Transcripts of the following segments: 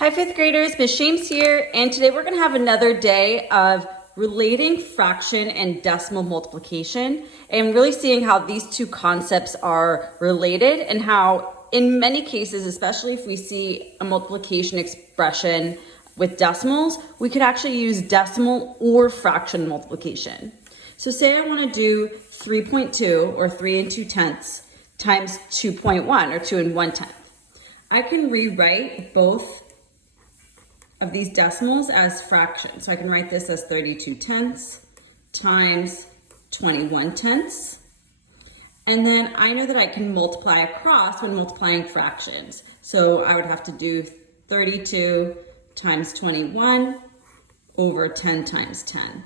Hi, fifth graders, Ms. Shames here, and today we're going to have another day of relating fraction and decimal multiplication and really seeing how these two concepts are related and how in many cases, especially if we see a multiplication expression with decimals, we could actually use decimal or fraction multiplication. So say I want to do 3.2 or 3 2/10 times 2.1 or 2 1/10. I can rewrite both of these decimals as fractions. So I can write this as 32/10 times 21/10. And then I know that I can multiply across when multiplying fractions. So I would have to do 32 times 21 over 10 times 10.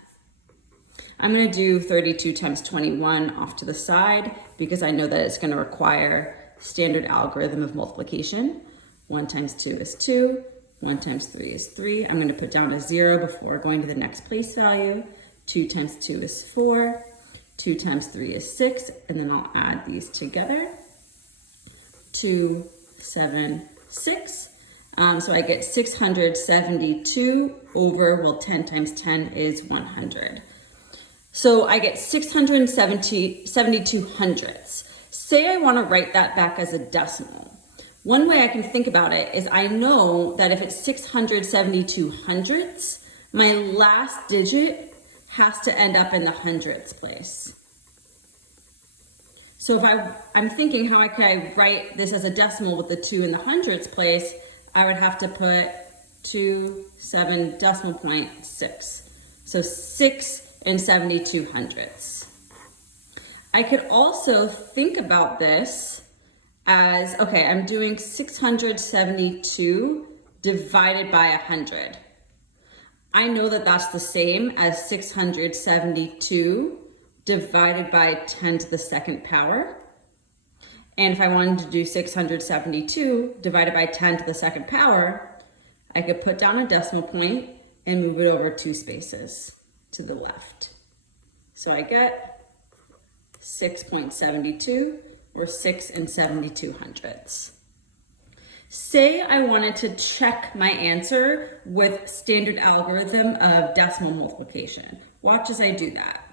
I'm going to do 32 times 21 off to the side because I know that it's going to require standard algorithm of multiplication. 1 times 2 is 2. 1 times 3 is 3. I'm going to put down a 0 before going to the next place value. 2 times 2 is 4. 2 times 3 is 6. And then I'll add these together. 2, 7, 6. So I get 672 over, well, 10 times 10 is 100. So I get 672 hundredths. Say I want to write that back as a decimal. One way I can think about it is I know that if it's 672 hundredths, my last digit has to end up in the hundredths place. So if I'm thinking how can I write this as a decimal with the 2 in the hundredths place, I would have to put 2, 7 decimal point 6. So 6 and 72 hundredths. I could also think about this as, okay, I'm doing 672 divided by 100. I know that that's the same as 672 divided by 10 to the second power. And if I wanted to do 672 divided by 10 to the second power, I could put down a decimal point and move it over 2 spaces to the left. So I get 6.72 or 6 and 72 hundredths. Say I wanted to check my answer with standard algorithm of decimal multiplication. Watch as I do that.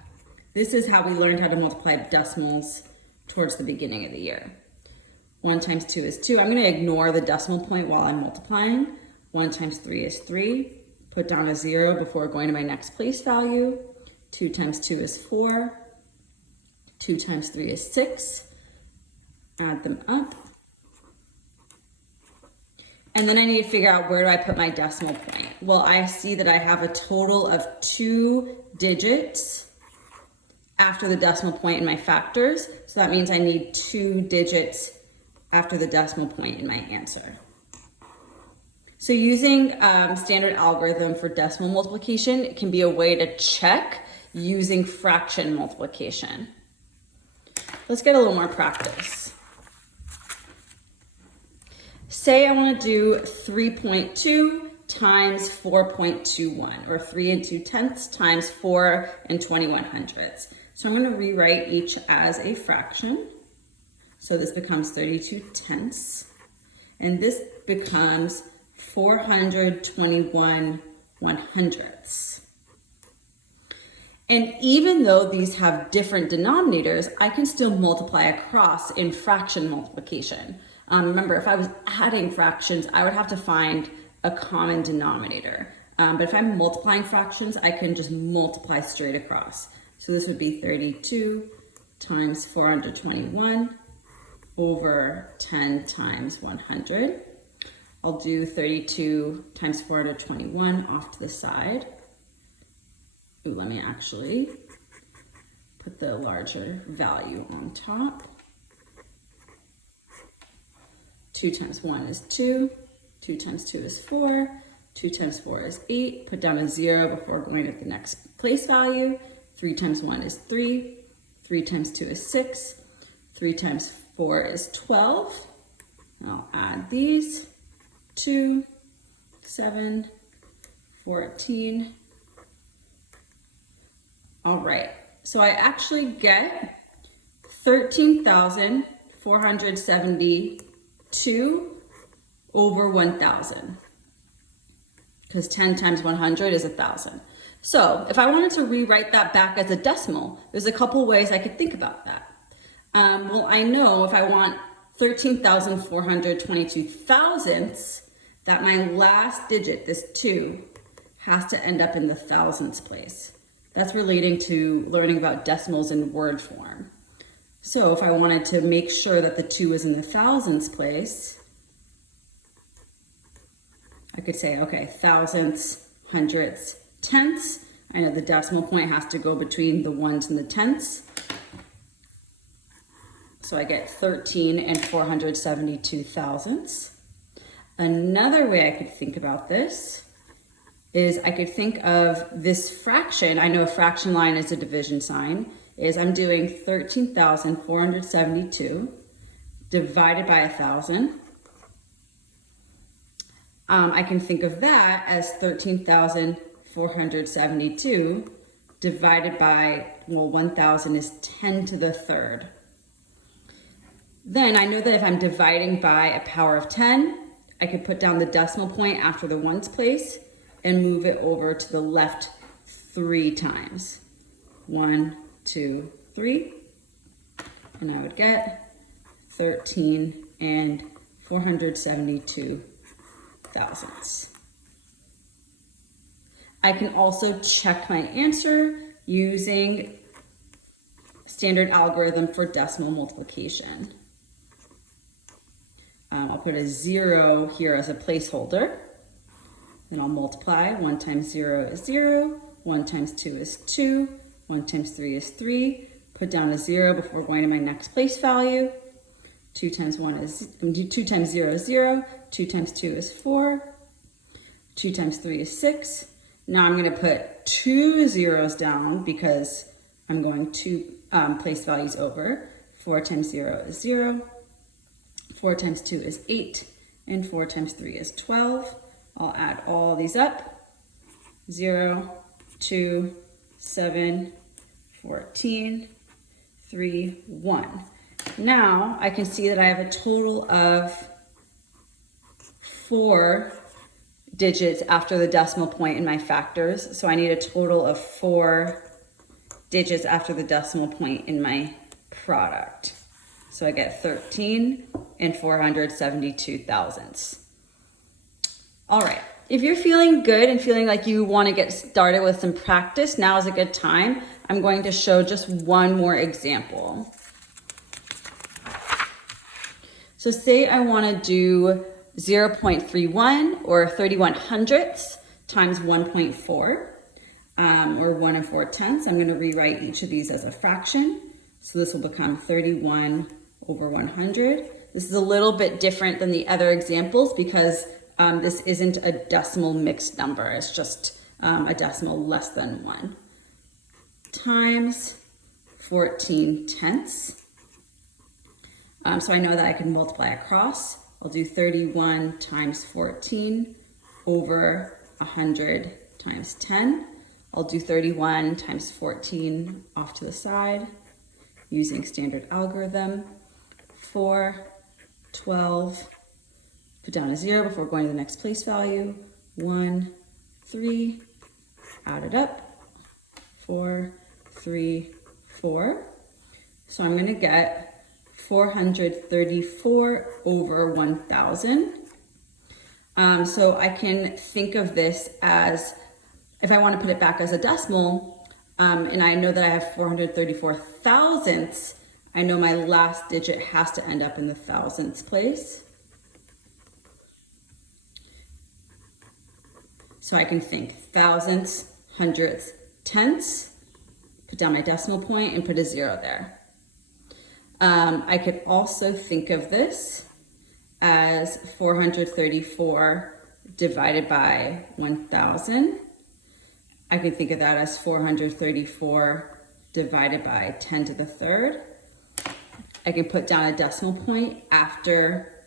This is how we learned how to multiply decimals towards the beginning of the year. 1 times 2 is 2. I'm going to ignore the decimal point while I'm multiplying. 1 times 3 is 3. Put down a 0 before going to my next place value. 2 times 2 is 4. 2 times 3 is 6. Add them up. And then I need to figure out where do I put my decimal point. Well, I see that I have a total of 2 digits after the decimal point in my factors. So that means I need 2 digits after the decimal point in my answer. So using standard algorithm for decimal multiplication can be a way to check using fraction multiplication. Let's get a little more practice. Say I want to do 3.2 times 4.21 or 3 2/10 times 4 and 21 hundredths. So I'm going to rewrite each as a fraction. So this becomes 32/10 and this becomes 421 100ths. And even though these have different denominators, I can still multiply across in fraction multiplication. Remember, if I was adding fractions, I would have to find a common denominator. But if I'm multiplying fractions, I can just multiply straight across. So this would be 32 times 421 over 10 times 100. I'll do 32 times 421 off to the side. Ooh, let me actually put the larger value on top. 2 times 1 is 2. 2 times 2 is 4. 2 times 4 is 8. Put down a 0 before going to the next place value. 3 times 1 is 3. 3 times 2 is 6. 3 times 4 is 12. I'll add these. 2, 7, 14. All right, so I actually get 13,472 over 1,000. because 10 times 100 is 1,000. So if I wanted to rewrite that back as a decimal, there's a couple ways I could think about that. Well, I know if I want 13,422 thousandths, that my last digit, this 2, has to end up in the thousandths place. That's relating to learning about decimals in word form. So if I wanted to make sure that the 2 is in the thousandths place, I could say, okay, thousandths, hundredths, tenths. I know the decimal point has to go between the ones and the tenths. So I get 13 and 472 thousandths. Another way I could think about this is I could think of this fraction. I know a fraction line is a division sign. Is I'm doing 13,472 divided by 1,000. I can think of that as 13,472 divided by, well, 1,000 is 10 to the third. Then I know that if I'm dividing by a power of 10, I could put down the decimal point after the ones place and move it over to the left 3 times. 1, 2, 3. And I would get 13 and 472 thousandths. I can also check my answer using standard algorithm for decimal multiplication. I'll put a 0 here as a placeholder. Then I'll multiply. 1 times 0 is 0. 1 times 2 is 2. 1 times 3 is 3. Put down a 0 before going to my next place value. 2 times 0 is 0. 2 times 2 is 4. 2 times 3 is 6. Now I'm going to put 2 zeros down because I'm going to place values over. 4 times 0 is 0. 4 times 2 is 8. And 4 times 3 is 12. I'll add all these up. 0, 2, 7, 14, 3, 1. Now I can see that I have a total of 4 digits after the decimal point in my factors. So I need a total of 4 digits after the decimal point in my product. So I get 13 and 472 thousandths. All right, if you're feeling good and feeling like you want to get started with some practice, now is a good time. I'm going to show just one more example. So say I want to do 0.31 or 31 hundredths times 1.4 or 1 4 tenths. I'm going to rewrite each of these as a fraction. So this will become 31 over 100. This is a little bit different than the other examples because this isn't a decimal mixed number. It's just a decimal less than 1 times 14 tenths. So I know that I can multiply across. I'll do 31 times 14 over 100 times 10. I'll do 31 times 14 off to the side using standard algorithm. 4, 12, put down a 0 before going to the next place value. 1, 3, add it up. 4, 3, 4. So I'm going to get 434 over 1,000. So I can think of this as, if I want to put it back as a decimal, and I know that I have 434 thousandths, I know my last digit has to end up in the thousandths place. So I can think thousandths, hundredths, tenths, put down my decimal point and put a 0 there. I could also think of this as 434 divided by 1,000. I can think of that as 434 divided by 10 to the third. I can put down a decimal point after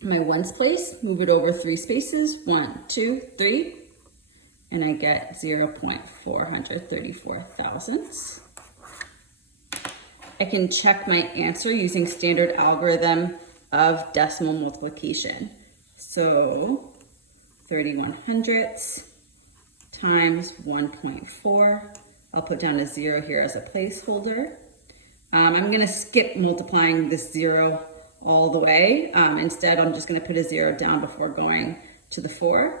my ones place, move it over 3 spaces, 1, 2, 3, and I get 0.434 thousandths. I can check my answer using standard algorithm of decimal multiplication. So 31 hundredths times 1.4. I'll put down a 0 here as a placeholder. I'm going to skip multiplying this 0 all the way. Instead, I'm just going to put a 0 down before going to the 4.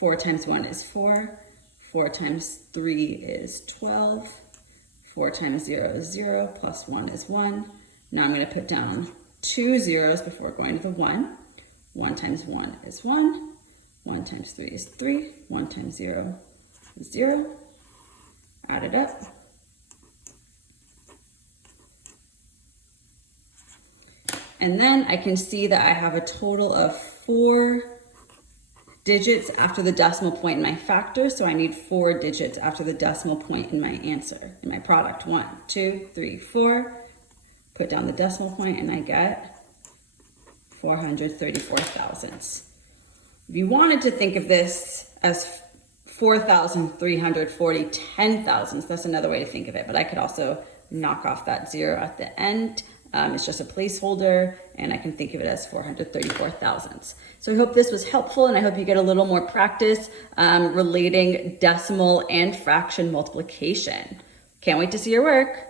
4 times 1 is 4. 4 times 3 is 12. 4 times 0 is 0, plus 1 is 1. Now I'm going to put down 2 zeros before going to the 1. 1 times 1 is 1. 1 times 3 is 3. 1 times 0 is 0. Add it up. And then I can see that I have a total of 4 digits after the decimal point in my factor. So I need 4 digits after the decimal point in my answer, in my product. 1, 2, 3, 4. Put down the decimal point and I get 434 thousandths. If you wanted to think of this as 4,340 10 thousandths, that's another way to think of it. But I could also knock off that 0 at the end. It's just a placeholder, and I can think of it as 434 thousandths. So I hope this was helpful, and I hope you get a little more practice relating decimal and fraction multiplication. Can't wait to see your work.